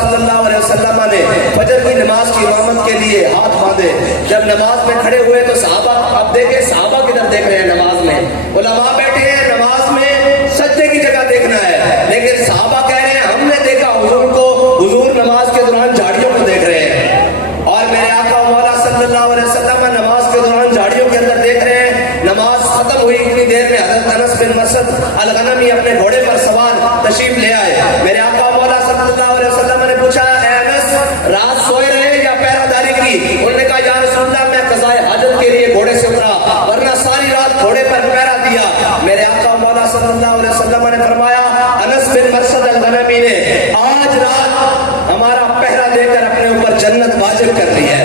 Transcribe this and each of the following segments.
صلی اللہ علیہ وسلم نے فجر کی نماز کی امامت کے لیے ہاتھ باندھے. جب نماز میں کھڑے ہوئے تو صحابہ، اب دیکھیں صحابہ کدھر دیکھ رہے ہیں نماز میں، علماء بیٹھے ہیں نماز میں سجدے کی جگہ دیکھنا ہے، لیکن صحابہ کہہ رہے ہیں ہم نے دیکھا حضور کو، حضور نماز کے دوران جھاڑیوں کو دیکھ رہے ہیں. اور میرے آقا مولا صلی اللہ علیہ وسلم نماز کے دوران جھاڑیوں کے اندر دیکھ رہے ہیں. نماز ختم ہوئی اتنی دیر میں حضرت انس بن مسعود الغنمی اپنے گھوڑے پر سوار تشریف لے آئے. میرے آقا مولا صلی اللہ علیہ وسلم نے پوچھا اے انس رات سوئے رہے یا پہرہ داری کی؟ انہوں نے کہا یا رسول اللہ میں قضائے حاجت کے لیے گھوڑے سے اترا ورنہ ساری رات گھوڑے پر پہرہ دیا. میرے آقا مولا صلی اللہ علیہ وسلم نے فرمایا انس بن مسعود الغنمی نے آج رات ہمارا پہرہ دے کر اپنے اوپر جنت واجب کر لی ہے.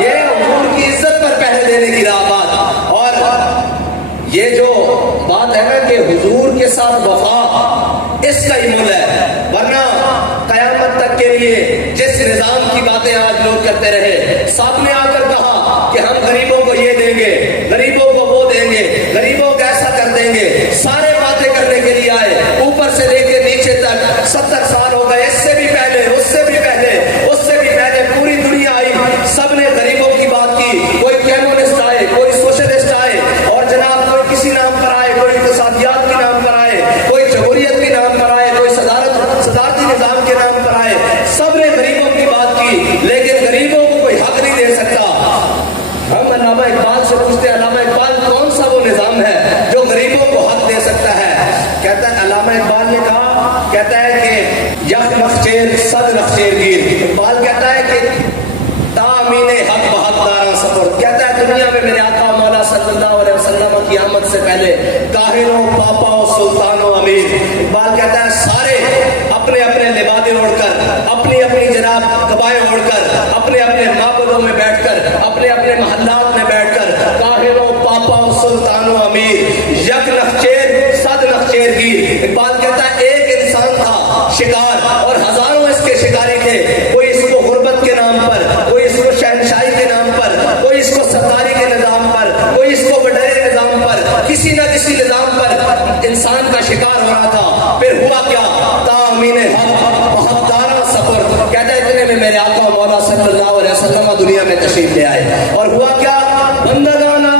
یہ حضور کی عزت پر پہرے دینے کی بات. اور یہ جو بات ہے نا کہ حضور کے ساتھ وفا، اس کا ہی مول ہے. ورنہ قیامت تک کے لیے جس نظام کی باتیں آج لوگ کرتے رہے، ساتھ میں آ کر کہا کہ ہم غریبوں کو یہ دیں گے، غریبوں کو وہ دیں گے، غریبوں کو ایسا کر دیں گے، سارے باتیں کرنے کے لیے آئے. اوپر سے لے کے نیچے تک 70 سال ہو گئے، اس سے بھی پہلے، اس سے بھی پہلے، اس سے بھی پہلے پوری دنیا آئی، سب نے غریبوں کی بات کی. کوئی کمیونسٹ آئے، کوئی سوشلسٹ آئے، اور جناب کوئی کسی نام پر آئے، کوئی اقتصادیات کے نام پر آئے، کوئی جمہوریت کے نام پر آئے، کوئی صدارتی نظام کے نام پر آئے. سب نے غریبوں کی بات کی، لیکن غریبوں کو کوئی حق نہیں دے سکتا. ہم علامہ اقبال سے پوچھتے ہیں علامہ اقبال کون سا وہ نظام ہے جو غریبوں کو حق دے سکتا ہے؟ کہتا ہے علامہ اقبال نے کہا، کہتا ہے کہ یک نخچیر صد نخچیر گیر. اقبال کہتا ہے کہ تامین حق بحق دارا سفر. کہتا ہے دنیا میں میرے آقا مولا صلی اللہ علیہ وسلم کی آمد سے پہلے کاہنوں، پاپاؤں، سلطانوں، امیر، اقبال کہتا ہے سارے اپنے اپنے لبادے اوڑھ کر، اپنی اپنی جناب قبائیں اوڑھ کر، اپنے اپنے معبدوں میں بیٹھ کر، اپنے اپنے محلات میں بیٹھ کر، کاہنوں، پاپاؤں، سلطانوں، امیر، یک نخچیر صد نخچیر گیر. اقبال کہتا ہے ایک انسان تھا شکار اور ہزاروں اس کے شکاری تھے. کوئی اس کو غربت کے نام پر، کوئی اس کو شہنشاہی کے نام پر، کوئی اس کو ستاری کے نظام پر، کوئی اس کو وڈیرے نظام پر، کسی نہ کسی نظام پر انسان کا شکار ہو رہا تھا. پھر ہوا کیا؟ تامین حق بحق دارا سفر. کہتا ہے اتنے میں میرے آقا مولا صلی اللہ علیہ وسلم دنیا میں تشریف لے آئے. اور ہوا کیا؟ بندگانہ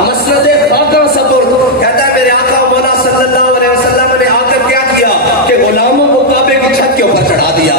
مسند خاکہ سفر. کہتا ہے میرے آقا مولا صلی اللہ علیہ وسلم نے آ کر کیا کیا کہ غلاموں کو کعبے کی چھت کے اوپر چڑھا دیا.